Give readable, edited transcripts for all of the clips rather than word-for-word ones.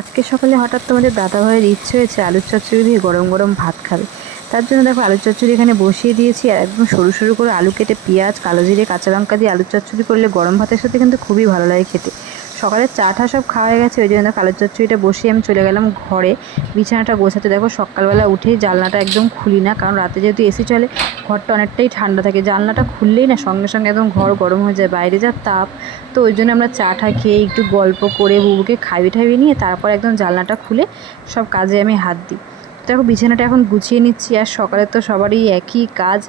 আজকে সকালে হঠাৎ তোমাদের দাদাভাইয়ের ইচ্ছে হয়েছে আলুর চচ্চড়ি দিয়ে গরম গরম ভাত খাবে। তার জন্য দেখো আলুর চচ্চড়ি এখানে বসিয়ে দিয়েছি, আর একদম সরু সরু করে আলু কেটে পেঁয়াজ কালো জিরে কাঁচা লঙ্কা দিয়ে আলুর চচ্চড়ি করলে গরম ভাতের সাথে কিন্তু খুবই ভালো লাগে খেতে। সকালে চা টা সব খাওয়া হয়ে গেছে, ওই জন্য দেখো আলুর চচ্চড়িটা বসিয়ে আমি চলে গেলাম ঘরে বিছানাটা গোছাতে। দেখো সকালবেলা উঠেই জানলাটা একদম খুলি না, কারণ রাতে যেহেতু এসি চলে ঘরটা অনেকটাই ঠান্ডা থাকে। জানলাটা খুললেই না সঙ্গে সঙ্গে একদম ঘর গরম হয়ে যায়, বাইরে যা তাপ। তো ওই জন্য আমরা চা টা খেয়ে একটু গল্প করে বুবুকে খাইয়ে ঠাইয়ে নিয়ে তারপর একদম জানলাটা খুলে সব কাজে আমি হাত দিই। দেখো বিছানাটা এখন গুছিয়ে নিচ্ছি, আর সকালে তো সবারই একই কাজ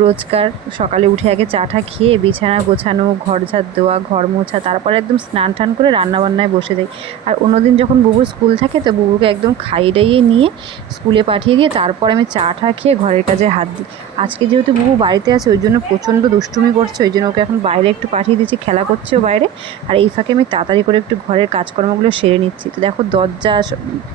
রোজকার। সকালে উঠে আগে চাটা খেয়ে বিছানা গোছানো, ঘর ঝাড় দেওয়া, ঘর মোছা, তারপরে একদম স্নান টান করে রান্নাবান্নায় বসে যাই। আর অন্যদিন যখন বুবুর স্কুল থাকে তো বুবুকে একদম খাইয়ে দাইয়ে নিয়ে স্কুলে পাঠিয়ে দিয়ে তারপর আমি চাটা খেয়ে ঘরের কাজে হাত দিই। আজকে যেহেতু বুবু বাড়িতে আছে ওই জন্য প্রচণ্ড দুষ্টুমি করছে, ওই জন্য ওকে এখন বাইরে একটু পাঠিয়ে দিচ্ছি, খেলা করছেও বাইরে। আর এই ফাঁকে আমি তাড়াতাড়ি করে একটু ঘরের কাজকর্মগুলো সেরে নিচ্ছি। তো দেখো দরজা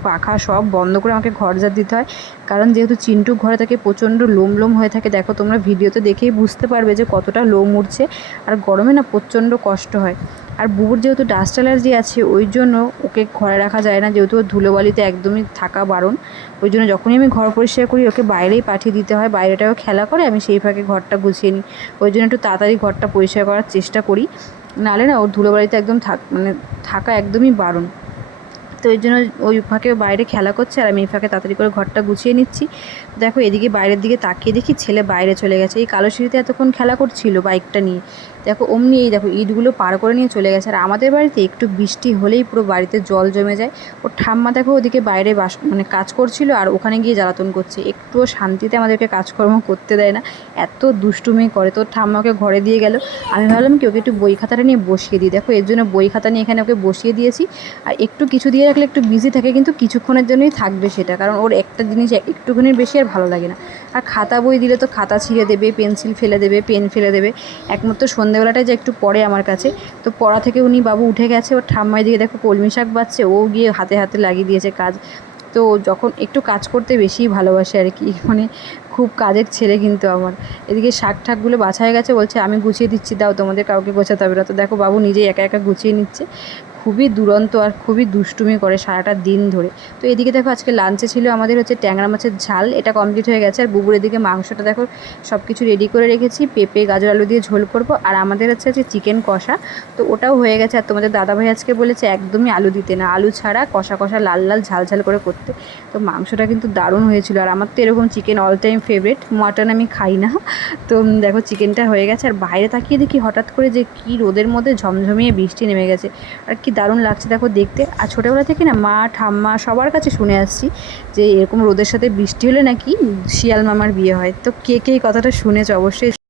পাখা সব বন্ধ করে আমাকে ঘর ঝাড় দিতে হয়, কারণ যেহেতু চিন্টু ঘরে থাকে প্রচণ্ড লোম লোম হয়ে থাকে। দেখো তোমরা ভিডিওতে দেখেই বুঝতে পারবে যে কতটা লোম উঠছে, আর গরমে না প্রচণ্ড কষ্ট হয়। আর বুবুর যেহেতু ডাস্ট অ্যালার্জি আছে ওই জন্য ওকে ঘরে রাখা যায় না, যেহেতু ওর ধুলোবালিতে একদমই থাকা বারণ। ওই জন্য যখনই আমি ঘর পরিষ্কার করি ওকে বাইরেই পাঠিয়ে দিতে হয়, বাইরেটাও খেলা করে, আমি সেই ফাঁকে ঘরটা গুছিয়ে নিই। ওই জন্য একটু তাড়াতাড়ি ঘরটা পরিষ্কার করার চেষ্টা করি, নাহলে না ওর ধুলোবালিতে একদম থাকা একদমই বারণ। তো ওই জন্য ওই ফাঁকে বাইরে খেলা করছে আর আমি এই ফাঁকে তাড়াতাড়ি করে ঘরটা গুছিয়ে নিচ্ছি। দেখো এদিকে বাইরের দিকে তাকিয়ে দেখি ছেলে বাইরে চলে গেছে, এই কালো সিঁড়িতে এতক্ষণ খেলা করছিল বাইকটা নিয়ে। দেখো অমনি এই দেখো ইটগুলো পার করে নিয়ে চলে গেছে। আর আমাদের বাড়িতে একটু বৃষ্টি হলেই পুরো বাড়িতে জল জমে যায়। ওর ঠাম্মা দেখো ওদিকে বাইরে কাজ করছিল আর ওখানে গিয়ে জ্বালাতন করছে, একটুও শান্তিতে আমাদেরকে কাজকর্ম করতে দেয় না, এত দুষ্টুমি করে। তো ঠাম্মাকে ঘরে দিয়ে গেল, আমি ভাবলাম কি ওকে একটু বই খাতাটা নিয়ে বসিয়ে দিই। দেখো এর জন্য বই খাতা নিয়ে এখানে ওকে বসিয়ে দিয়েছি। আর একটু কিছু দিয়ে রাখলে একটু বিজি থাকে, কিন্তু কিছুক্ষণের জন্যই থাকবে সেটা, কারণ ওর একটা জিনিস একটুখানির বেশি আর ভালো লাগে না। আর খাতা বই দিলে তো খাতা ছিঁড়ে দেবে, পেন্সিল ফেলে দেবে, পেন ফেলে দেবে। একমাত্র সন্ধ্যেবেলাটায় যে একটু পড়ে আমার কাছে, তো পড়া থেকে উনি বাবু উঠে গেছে, ওর ঠাম্মাই দিকে দেখো কলমি শাক বাচ্ছে, ও গিয়ে হাতে হাতে লাগিয়ে দিয়েছে কাজ। তো যখন একটু কাজ করতে বেশিই ভালোবাসে আর কি, খুব কাজের ছেলে কিন্তু আমার। এদিকে শাক ঠাকগুলো বাছা হয়ে গেছে, বলছে আমি গুছিয়ে দিচ্ছি, দাও তোমাদের কাউকে গোছাতে হবে না। তো দেখো বাবু নিজেই একা একা গুছিয়ে নিচ্ছে, খুবই দুরন্ত আর খুবই দুষ্টুমি করে সারাটা দিন ধরে। তো এদিকে দেখো আজকে লাঞ্চে ছিল আমাদের হচ্ছে ট্যাংরা মাছের ঝাল, এটা কমপ্লিট হয়ে গেছে। আর বুবুর এদিকে মাংসটা দেখো সব কিছু রেডি করে রেখেছি, পেঁপে গাজর আলু দিয়ে ঝোল করব। আর আমাদের হচ্ছে চিকেন কষা, তো ওটাও হয়ে গেছে। আর তোমাদের দাদাভাই আজকে বলেছে একদমই আলু দিতে না, আলু ছাড়া কষা কষা লাল লাল ঝাল ঝাল করে করতে। তো মাংসটা কিন্তু দারুণ হয়েছিল। আর আমার তো এরকম chicken all time favourite, mutton আমি খাই না। তো দেখো চিকেনটা হয়ে গেছে। আর বাইরে তাকিয়ে দেখি হঠাৎ করে যে কি রোদের মধ্যে ঝমঝমিয়ে বৃষ্টি নেমে গেছে, আর কি দারুণ লাগছে দেখো দেখতে। আর ছোটোবেলা থেকে না মা ঠাম্মা সবার কাছে শুনে আসছি যে এরকম রোদের সাথে বৃষ্টি হলে নাকি শিয়াল মামার বিয়ে হয়। তো কে কে এই কথাটা শুনেছ অবশ্যই